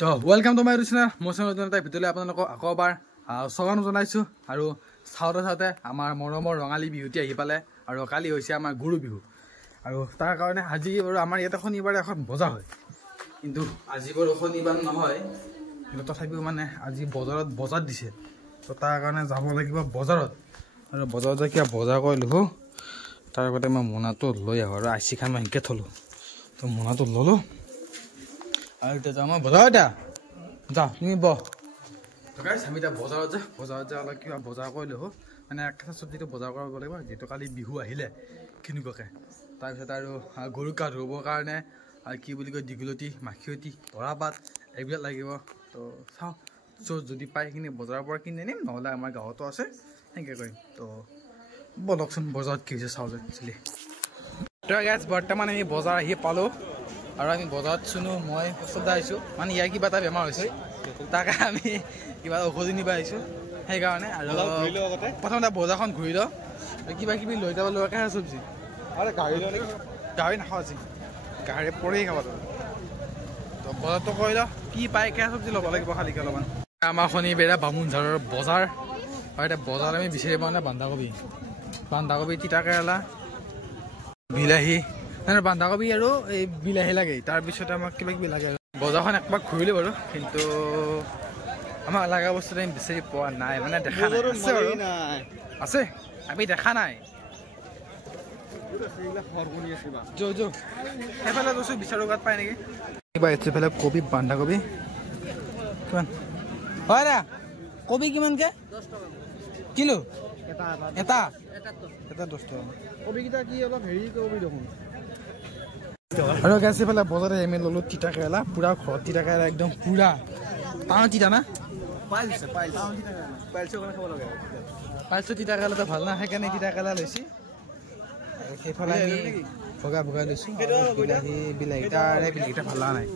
তো welcome to my channel মই এটা ভিডিঅ'লৈ আপোনালোকক আকৌ এবাৰ স্বাগতম জনাইছোঁ আৰু চাওঁতে আমাৰ মৰমৰ ৰঙালী বিহুটি আহি পালে আৰু কালি হৈছে আমাৰ গৰু বিহু আৰু তাৰ কাৰণে আজি বাৰু আমাৰ ইয়াতে শনিবাৰে এখন বজাৰ হয় কিন্তু আজি বাৰু শনিবাৰ নহয় কিন্তু তথাপিও মানে আজি বজাৰত বজাৰ দিছে তো তাৰ কাৰণে যাব লাগিব বজাৰত আৰু বজাৰত যাই কিবা বজাৰ কৰি ল'ব তাৰ আগতে মই মোনাটো লৈ আহোঁ আৰু আইচিখান মই সেনেকৈ থলোঁ তো মোনাটো ল'লোঁ আৰু এতিয়া যাওঁ মই বজাৰত যা তুমি বহ গাইছ আমি এতিয়া বজাৰত যা অলপ কিবা বজাৰ কৰি ল'ব মানে কেঁচা চব্জিটো বজাৰ কৰিব লাগিব যিহেতু কালি বিহু আহিলে কেনেকুৱাকৈ তাৰপিছত আৰু গৰুক গা ধুবৰ কাৰণে আৰু কি বুলি কয় দীঘলতি মাখিয়তী তৰাপাত এইবিলাক লাগিব তো চাওঁ যদি পাই সেইখিনি বজাৰৰ পৰা কিনি আনিম নহ'লে আমাৰ গাঁৱতো আছে সেনেকৈ কৰিম তো বলকচোন বজাৰত কি হৈছে চাওঁ যে একচুৱেলি তো গাইছ বৰ্তমান আমি বজাৰ আহি পালোঁ আৰু আমি বজাৰত চুনো মই ওচৰতে আহিছোঁ মানে ইয়াৰ কিবা এটা বেমাৰ হৈছে তাকে আমি কিবা ঔষধি নিব আহিছোঁ সেইকাৰণে আৰু প্ৰথমতে বজাৰখন ঘূৰি লওঁ কিবা কিবি লৈ যাব লগা কেঁচা চব্জি গাহৰি নাখাওঁ আজি গাহৰি পৰেই খাব তো বজাৰটো কৰি লওঁ কি পায় কেঁচা চব্জি ল'ব লাগিব খালীকৈ অলপমান আমাৰ শনিবাৰে বামুণঝাৰৰ বজাৰ আৰু এতিয়া বজাৰ আমি বিচাৰি পাওঁ নে বন্ধাকবি তিতা কেৰেলা বিলাহী মানে বন্ধাকবি আৰু এই বিলাহী লাগে তাৰপিছতে আমাক কিবা কিবি লাগে আৰু বজাৰখন একবাৰ ঘূৰিলোঁ বাৰু কিন্তু আমাক লগা বস্তুটো আমি বিচাৰি পোৱা নাই মানে দেখা আছে আমি দেখা নাই সেইফালে বস্তু বিচাৰোঁ গাত পায় নেকি কিবা এইফালে কবি বন্ধাকবি কিমান হয় দা কবি কিমানকৈ কিলো এটা 10 টকা কবিকেইটা কি অলপ হেৰি কবি দেখোন আৰু গাছ এইফালে বজাৰত আমি ল'লোঁ তিতা কেৰেলা পূৰা ঘৰত তিতা কেৰেলা একদম পূৰা টান তিতা না পাইছোঁ তিতা কেৰেলাটো ভাল না সেইকাৰণে তিতা কেৰেলা লৈছোঁ আৰু সেইফালে আমি ভগাই লৈছোঁ বিলাহীকেইটা ভাল লগা নাই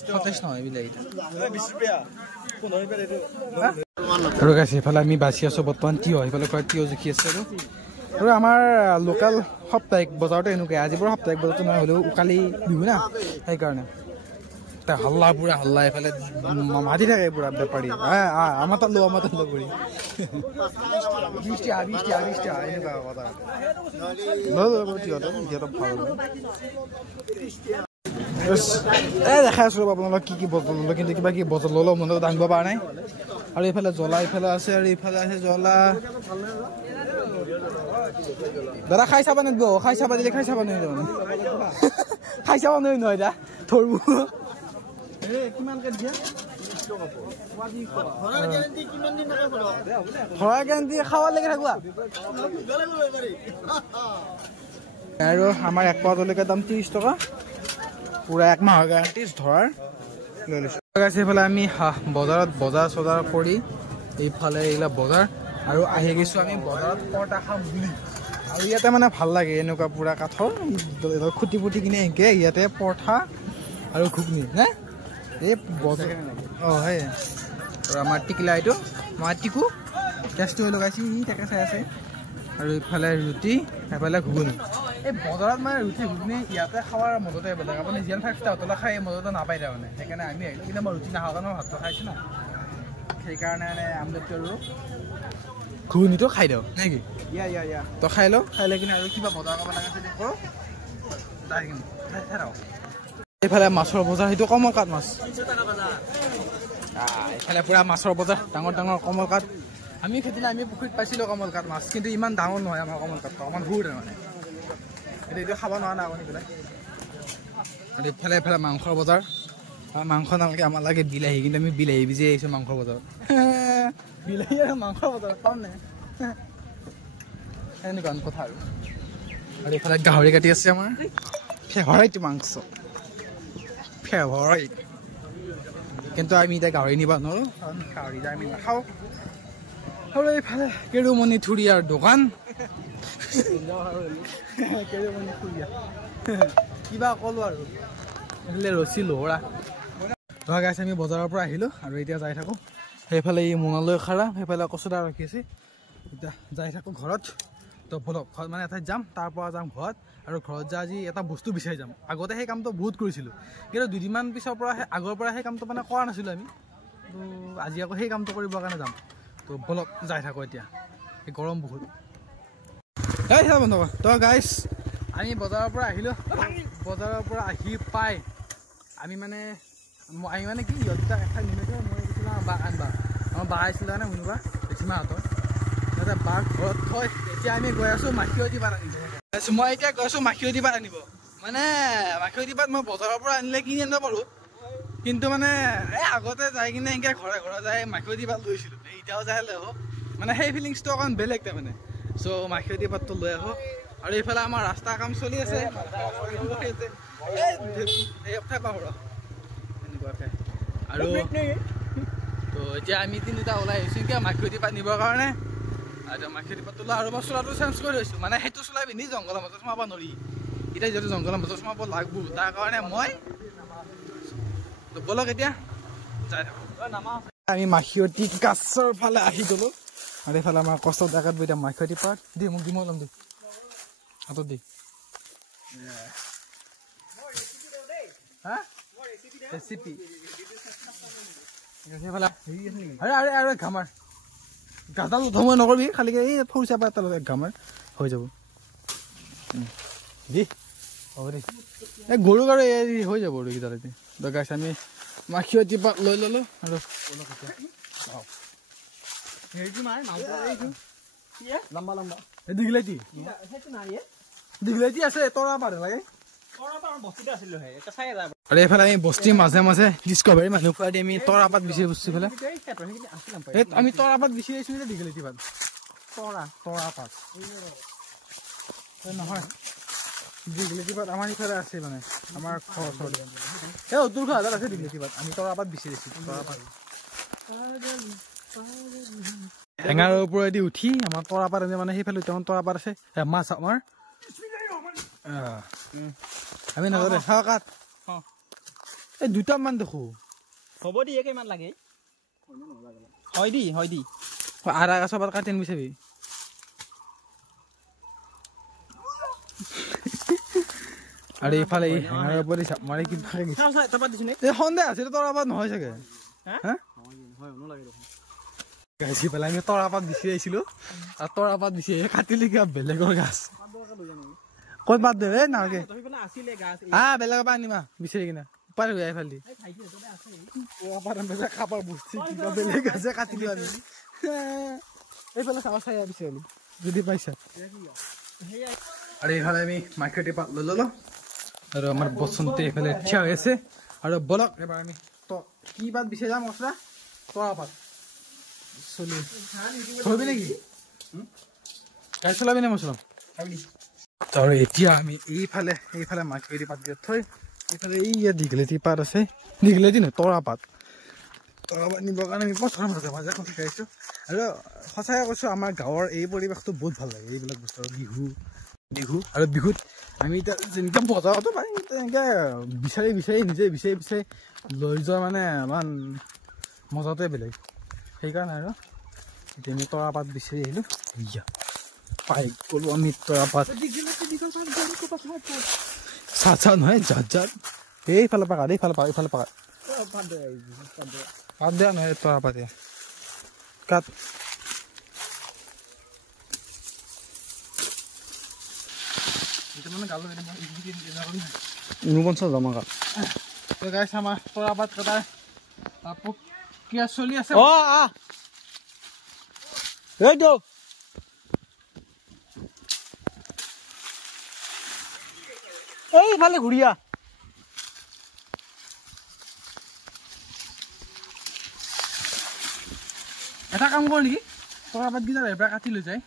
সতেজ নহয় বিলাহীকেইটা আৰু গাছ সেইফালে আমি বাচি আছোঁ বৰ্তমান তিয়হ সেইফালে কয় তিয়হ জুখি আছে আৰু আমাৰ লোকেল সাপ্তাহিক বজাৰতে এনেকুৱাই আজিবোৰ সাপ্তাহিক বজাৰটো নহয় হ'লেও কালি বিহু না সেইকাৰণে হাল্লা পুৰা হাল্লা এইফালে মাতি থাকে পুৰা বেপাৰী আমাৰ তাত লো কৰি 20 টকা এনেকুৱা দেখাই আছোঁ আপোনালোক কি বটল ল'লোঁ কিন্তু কিবা কি বটল ল'লোঁ মনত দাঙিব পৰা নাই আৰু এইফালে জ্বলা এইফালে আছে আৰু এইফালে আছে জ্বলা দাদা খাই চাবা নেকি খাই চাবা দিলে খাই চাবা নোৱাৰি খাই চাবা নোৱাৰি নহয় দা ধৰব কিমানকৈ দিয়া ধৰা গেৰেণ্টি খাৱাৰ লাগি থাকোঁ আৰু আমাৰ এক পোৱা জলকীয়াৰ দাম 30 টকা পূৰা এক মাহৰ গেৰেণ্টি ধৰাৰ লৈ লৈছোঁ এইফালে আমি বজাৰত বজাৰ কৰি এইফালে এইবিলাক বজাৰ আৰু আহি গৈছোঁ আমি বজাৰত পৰঠা খাম বুলি আৰু ইয়াতে মানে ভাল লাগে এনেকুৱা পূৰা কাঠৰ খুটি পুটি কিনে এনেকৈ ইয়াতে পৰঠা আৰু ঘুগনি নে এই বজাৰ সেই আৰু আমাৰ টিকিলা এইটো আমাৰ টিকু গেছটো লগাইছে ই তাকে চাই আছে আৰু ইফালে ৰুটি সেইফালে ঘুগুনি এই বজাৰত মানে ৰুটি ঘুগুনি ইয়াতে খোৱাৰ মজতে বেলেগ আপুনি যিমান 5 ষ্টাৰ হোটেলত খাই এই মজতে নাপায় তাৰমানে সেইকাৰণে আমি আহিলোঁ কিন্তু মই ৰুটি নাখাওঁ কাৰণে মই ভাতটো খাইছোঁ না সেইকাৰণে মানে আমলেটটো আৰু ঘুগুনিটো খাই দিওঁ নেকি তো খাই লওঁ খাই লৈ কিনে আৰু কিবা বজাৰ কৰিব লাগে যদি কৰোঁ এইফালে মাছৰ বজাৰ সেইটো কমল কাঠ মাছ এইফালে পূৰা মাছৰ বজাৰ ডাঙৰ কমল কাঠ আমি সেইদিনা আমি পুখুৰীত পাইছিলোঁ কমল কাঠ মাছ কিন্তু ইমান ডাঙৰ নহয় আমাৰ কমল কাঠটো অকণমান সৰু তাৰমানে এইটো খাব নোৱাৰা নাই আপুনি পেলাই আৰু এইফালে মাংসৰ বজাৰ মাংস নালাগে আমাৰ লাগে বিলাহী কিন্তু আমি বিলাহী বিজি আহিছোঁ মাংসৰ বজাৰত বিলাহী আৰু মাংসৰ বজাৰত পাম নাই এনেকুৱা কথা আৰু এইফালে গাহৰি কাটি আছে আমাৰ ফেভাৰাইট মাংস ফেভাৰাইট কিন্তু আমি এতিয়া গাহৰি নিব নোৱাৰোঁ কাৰণ গাহৰি আমি নাখাওঁ আৰু এইফালে কেৰুমণি থুৰীয়াৰ দোকান কিবা ক'লোঁ আৰু এইফালে ৰছী লোহৰা ধৰা গাইছে আমি বজাৰৰ পৰা আহিলোঁ আৰু এতিয়া যাই থাকোঁ সেইফালে এই মোনালৈ খাৰা সেইফালে কচুদা ৰখি আছে এতিয়া যাই থাকোঁ ঘৰত তো বলক মানে এঠাইত যাম, তাৰ পৰা যাম ঘৰত, আৰু ঘৰত যাই আজি এটা বস্তু বিচাৰি যাম। আগতে সেই কামটো বহুত কৰিছিলোঁ, কিন্তু দুদিনমান পিছৰ পৰা আগৰ পৰা সেই কামটো মানে কৰা নাছিলোঁ আমি। তো আজি আকৌ সেই কামটো কৰিবৰ কাৰণে যাম। তো বলক যাই থাকোঁ এতিয়া, এই গৰম বহুত। এই বন্ধু তো গাইছ, আমি বজাৰৰ পৰা আহিলোঁ। বজাৰৰ পৰা আহি পাই আমি মানে কি ইহঁতটা এঠাইত নিমিছে, মই গৈছিলোঁ আমাৰ বাক আনবা। আমাৰ বা আহিছিলে কাৰণে শুনিবা বেছিমাহঁতৰ তাতে বাক ঘৰত থৈ এতিয়া আমি গৈ আছোঁ মাখিয়তী পাত আনিব। মই এতিয়া গৈছোঁ মাখিয়তী পাত আনিব। মানে মাখিয়তী পাত মই বজাৰৰ পৰা আনিলে কিনি আনিব পাৰোঁ, কিন্তু মানে এই আগতে যাই কিনে এনেকৈ ঘৰে ঘৰে যাই মাখিয়তী পাত লৈছিলোঁ, এতিয়াও যাই লৈ আহোঁ। মানে সেই ফিলিংছটো অকণ বেলেগ তাৰমানে। চ' মাখিয়তী পাতটো লৈ আহোঁ। আৰু এইফালে আমাৰ ৰাস্তাৰ কাম চলি আছে, এনেকুৱাকৈ। আৰু তো এতিয়া আমি তিনিটা ওলাই আহিছোঁ এতিয়া মাখিয়তী পাত নিবৰ কাৰণে। আৰু মাখিয়তী পাত তোলা, আৰু মই চোলাটো চেঞ্জ কৰি থৈছোঁ, মানে সেইটো চোলা পিন্ধি জংঘলৰ মাজত সোমাব নোৱাৰি। এতিয়া যিহেতু জংঘলৰ মাজত সোমাব লাগব, তাৰ কাৰণে মই বলক এতিয়া যাই থাকোঁ। আমি মাখিয়তী গাছৰ ফালে আহি গ'লোঁ, আৰু এইফালে আমাৰ কষ্টত জেগাত এতিয়া মাখিয়তী পাত দি মোক দি মই ল'ম দি হাতত দি ৰেচিপি আৰু ঘামাৰ গাছডাল ধমৈ নকৰিবি, খালিকে এই সৰু চাপা এটা লৈ ঘামাৰ হৈ যাব দি হ'ব দেই। এই গৰুক আৰু এই হৈ যাব আৰু এইকেইডাল এতিয়া গাছ আমি মাখিয়তী পাত লৈ ল'লোঁ। আৰু দীঘলাইটি আছে, তৰা পাত লাগে। আৰু এইফালে আমি বস্তিৰ মাজে মাজে ডিস্কভাৰী মানুহ খুৱাই দি আমি তৰা পাত বিচাৰি বস্তু পেলাই আমি তৰা পাত বিচাৰি আহিছোঁ যে দীঘলাইটি পাত তৰা পাত নহয়, দীঘলাইটি পাত আমাৰ ইফালে আছে, মানে আমাৰ ঘৰৰ ওচৰতে এই 70,000 আছে দীঘলাইটি পাত। আমি তৰা পাত বিচাৰি আছোঁ, তৰা পাত হেঙাৰৰ ওপৰেদি উঠি আমাৰ তৰা পাত আনি, মানে সেইফালে তৰা পাত আছে মাছ আমাৰ। আমি নাজানো কাঠ এই দুটামান দেখোঁ হ'ব দি কিমান লাগে হয় দি আধা গাছৰ পাত কাটি আনিবি চাবি। আৰু এইফালে এই হেঙাৰৰ ওপৰেদি চাপ মাৰি কিবা সন্দেহ আছিল তৰা পাত নহয় চাগে। গাছি পেলাই আমি তৰা পাত বিচাৰি আহিছিলোঁ, আৰু তৰা পাত বিচাৰি কাটিলে কিবা বেলেগৰ গাছ ক'ত পাত দে নালাগে বেলেগৰ পৰা আনিবা বিচাৰি কিনে উপায় হৈ এইফালে দি খাবৰ বস্তু কিবা বেলেগ আছে কাটি দিওঁ আমি। এইফালে চাব চাই বিচাৰি যদি পাইছা। আৰু এইফালে আমি মাখিয়তী পাত লৈ ল'লোঁ, আৰু আমাৰ বসন্তী এইফালে থিয় হৈ আছে। আৰু বলক এবাৰ আমি কি পাত বিচাৰি যাম মছলা তৰা পাত চলি থবি নেকি গাড়ী চলাবি নে মছলা। আৰু এতিয়া আমি এইফালে মাখিয়তী পাত থৈ এইফালে এই ইয়াত দীঘলাইটি পাত আছে, দীঘলাইটি নহয় তৰা পাত নিবৰ কাৰণে আমি পথৰ মাজে মাজে শিকাইছোঁ। আৰু সঁচাকৈ কৈছোঁ আমাৰ গাঁৱৰ এই পৰিৱেশটো বহুত ভাল লাগে, এইবিলাক বস্তু বিহু আৰু বিহুত আমি এতিয়া যেনেকৈ বজাৰতো পাৰিম তেনেকৈ বিচাৰি নিজে বিচাৰি লৈ যোৱা মানে আমাৰ মজাটোৱে বেলেগ। সেইকাৰণে আৰু এতিয়া আমি তৰা পাত বিচাৰি আহিলোঁ, পাই গ'লোঁ আমি তৰা পাত চাহ নহয় জাত এইফালে পাকাত এইফালে পাকাত পাত দিয়া নহয় তৰা পাত কাট ঊনপঞ্চাছ জমা কাট গাইছ আমাৰ তৰা পাত কটাৰ প্ৰক্ৰিয়া চলি আছে। এইফালে ঘূৰিয়া এটা কাম কৰ নেকি, তৰা পাতকেইটা এবাৰ কাটি লৈ যায়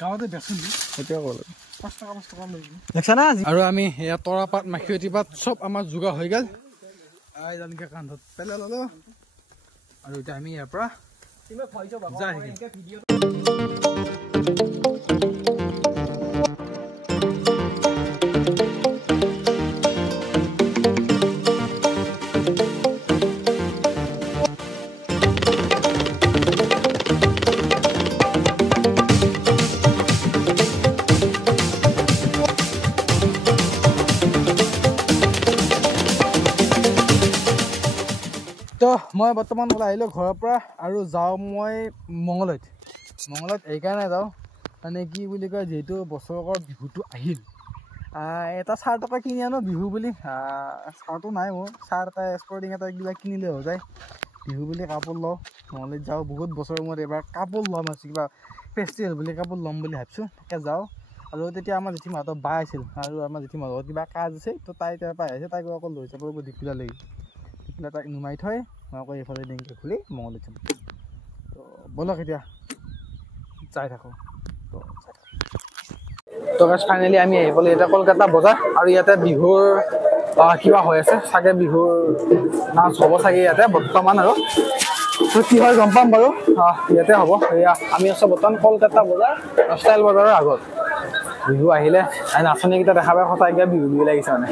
গাঁৱতে বেচোঁ নেকি, সেইটোৱে ক'ব লাগে 5 টকা লৈ দেখছা না। আৰু আমি এয়া তৰা পাত মাখিয়তী পাত চব আমাৰ যোগাৰ হৈ গ'ল, এনেকৈ কান্ধত পেলাই ল'লোঁ। আৰু এতিয়া আমি ইয়াৰ পৰা তো মই বৰ্তমান ওলাই আহিলোঁ ঘৰৰ পৰা আৰু যাওঁ মই মঙলদৈত এইকাৰণে যাওঁ মানে কি বুলি কয় যিহেতু বছৰেকৰ বিহুটো আহিল এটা চাৰ্ট এটা কিনি আনো বিহু বুলি চাৰ্টো নাই মোৰ চাৰ্ট এটা স্পৰ্টিং এটা কিবা কিনিলে হৈ যায় বিহু বুলি কাপোৰ লওঁ মঙলদৈত যাওঁ বহুত বছৰৰ মূৰত এবাৰ কাপোৰ ল'ম আছোঁ কিবা ফেষ্টিভেল বুলি কাপোৰ ল'ম বুলি ভাবিছোঁ তাকে যাওঁ আৰু তেতিয়া আমাৰ জেঠীমাহঁতৰ বা আছিল আৰু আমাৰ জেঠীমাহঁতৰ কিবা কাজ আছে তো তাই তাৰ পৰা আহিছে তাইক অকল লৈ যাব দীপিলালৈ দীপিলা তাইক নুমাই থৈ মই আকৌ এইফালে ডিংকে খুলি মঙলদৈত যাম তো ব'লক এতিয়া যাই থাকোঁ তো ফাইনেলি আমি আহি পালোঁ এতিয়া কলকাতা বজাৰ আৰু ইয়াতে বিহুৰ কিবা হৈ আছে চাগে বিহুৰ নাচ হ'ব চাগে ইয়াতে বৰ্তমান আৰু তো কি হয় গম পাম বাৰু ইয়াতে হ'ব এয়া আমি আছোঁ বৰ্তমান কলকাতা বজাৰ ষ্টাইল বজাৰৰ আগত বিহু আহিলে নাচনীকেইটা দেখা পাই সঁচাকৈ বিহু বিহু লাগিছে মানে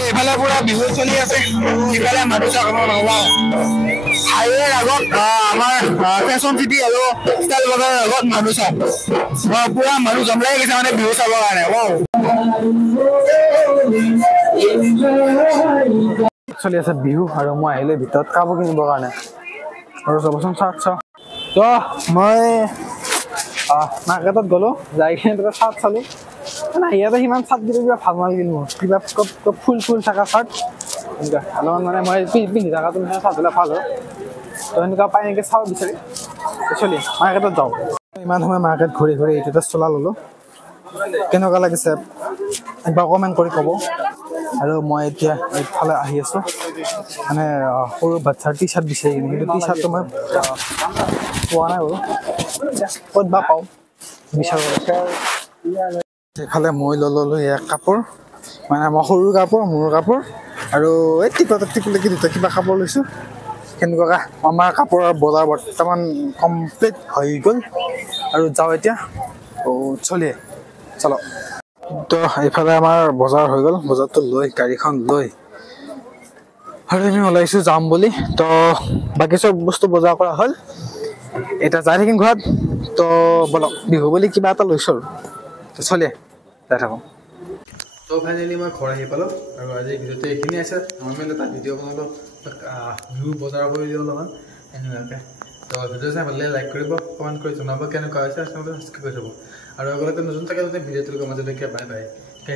এইফালে পুৰা বিহু চলি আছে ইফালে মানুহ হাইৱেৰ আগত আমাৰ ফেশ্বন চিটি আৰু ষ্টাইল বজাৰৰ আগত মানুহ চাওক পুৰা মানুহ জমলাই গৈছে মানে বিহু চাবৰ কাৰণে চলি আছে বিহু আৰু মই আহিলে ভিতৰত কাপোৰ কিনিবৰ কাৰণে আৰু চাবচোন চাৰ্ট চাওঁ তো মই মাৰ্কেটত গ'লোঁ যাই কিনে তাতে চাৰ্ট চালোঁ মানে ইয়াতে সিমান চাৰ্ট দিলে কিবা ভাল নালাগিল মোৰ কিবা ফুল থকা চাৰ্ট এনেকুৱা অলপমান মানে মই পিন্ধি থকাটো নিচিনা চাৰ্ট হ'লে ভাল হয় তো সেনেকুৱা পাই এনেকৈ চাব বিচাৰি চলি মাৰ্কেটত যাওঁ ইমান সময় মাৰ্কেট ঘূৰি এইটোতে চলা ল'লোঁ কেনেকুৱা লাগিছে একবাৰ কমেণ্ট কৰি ক'ব আৰু মই এতিয়া এইফালে আহি আছোঁ মানে সৰু বাচ্ছাৰ টি চাৰ্ট বিচাৰি কিনে কিন্তু টি চাৰ্টটো মই পোৱা নাই বাৰু ক'ত বা পাওঁ বিচাৰোঁ এইফালে মই ল'লোঁ এয়া কাপোৰ মানে মই সৰু কাপোৰ মোৰ কাপোৰ আৰু এই টিপলৈকে দুটা কিবা কাপোৰ লৈছোঁ সেনেকুৱাকৈ আমাৰ কাপোৰৰ বজাৰ বৰ্তমান কমপ্লিট হৈ গ'ল আৰু যাওঁ এতিয়া চলিয়ে চলক তো এইফালে আমাৰ বজাৰ হৈ গ'ল বজাৰটো লৈ গাড়ীখন লৈ আৰু আমি ওলাইছোঁ যাম বুলি তো বাকী চব বস্তু বজাৰ কৰা হ'ল এতিয়া যাই থাকিম ঘৰত তো বলক বিহু বুলি কিবা এটা লৈছোঁ আৰু চলিয়ে যাই থাকোঁ তো ফাইনেলি মই ঘৰ আহি পালোঁ আৰু আজি ভিডিঅ'টো এইখিনি আছে নৰ্মেল এটা ভিডিঅ' বনালোঁ বিহু বজাৰ কৰি দিওঁ অলপমান এনেকুৱাকৈ তো ভিডিঅ' চাই ভাল লাগে লাইক কৰিব কমেণ্ট কৰি জনাব কেনেকুৱা হৈছে সাবস্ক্ৰাইব কৰি থ'ব আৰু আগতে নতুন থাকে যাতে ভিডিঅ'টোৰ মাজলৈকে বাই বাই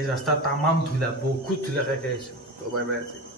ৰাস্তা তামাম ধূলা বহুত ধূলা খাই আহিছোঁ তো বাই বাই